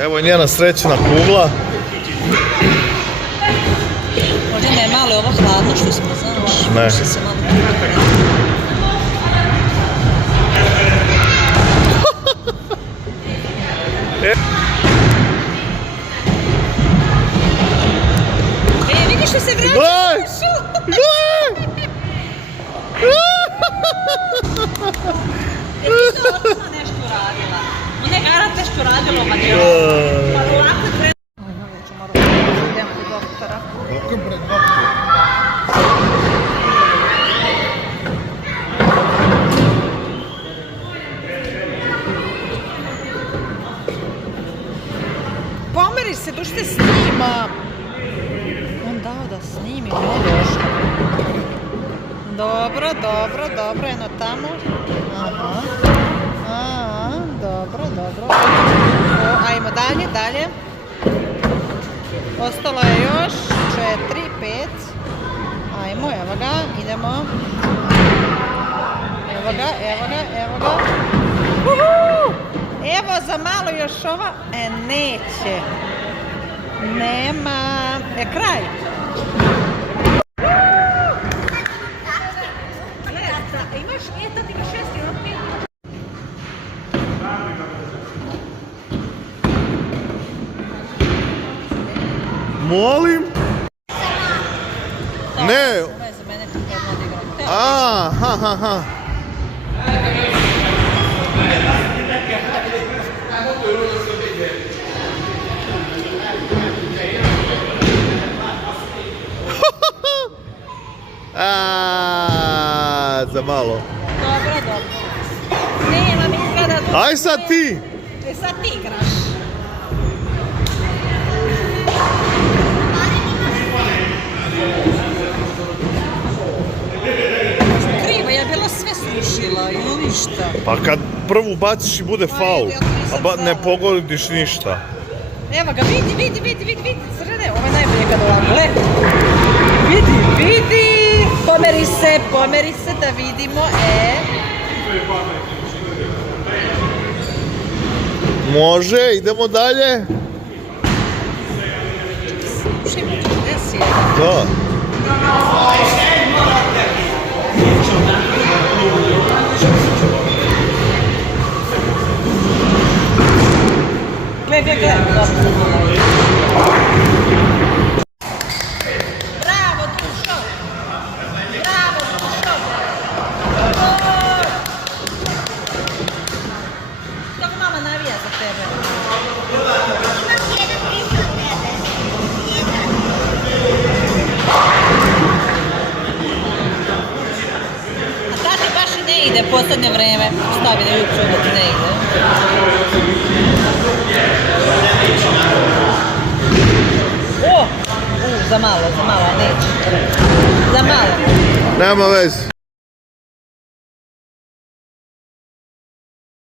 Evo je njena srećna kugla. Ovdje ne je malo ovo hladno što smo znali. Ne. Što se malo... Vidi što se vraća. Gledaj! Je ti to odmah nešto uradila? Ona je garat nešto uradila, ma nije. Pa ovako je pre... Idemo do doktora. Kako je pred doktora? Pomeri se, duš te snima. On dao da snimi, možeš. Dobro, jedno tamo. Aha. Dobro. Ajmo dalje. Ostalo je još 4, 5. Ajmo, evo ga, idemo. Evo ga. Uhu! Evo za malo još ova, neće. Nema. Kraj. Imaš, tad imaš 6 ili 5. Molim? Ne. Za mene pripremno odigram. Aha. Za malo. Dobro. Nema mi izgleda dobro. Aj sad ti. Sad ti igraš. Krivo, ja bila sve sušila ili ništa. Pa kad prvu baciš i bude faul, a ne pogodiš ništa. Evo ga, vidi, Srđane, ovo je najbolje kad ovako, gledaj. Vidi. Pomeri se da vidimo, Može, idemo dalje. Slušaj, gdje si? Da. Gle. Bravo, Dušo. Kako mama navija za tebe? A tati baš i ne ide posljednje vreme. Stavi da jutro da ti ne ide. Za malo, neće. Za malo. Nema veze.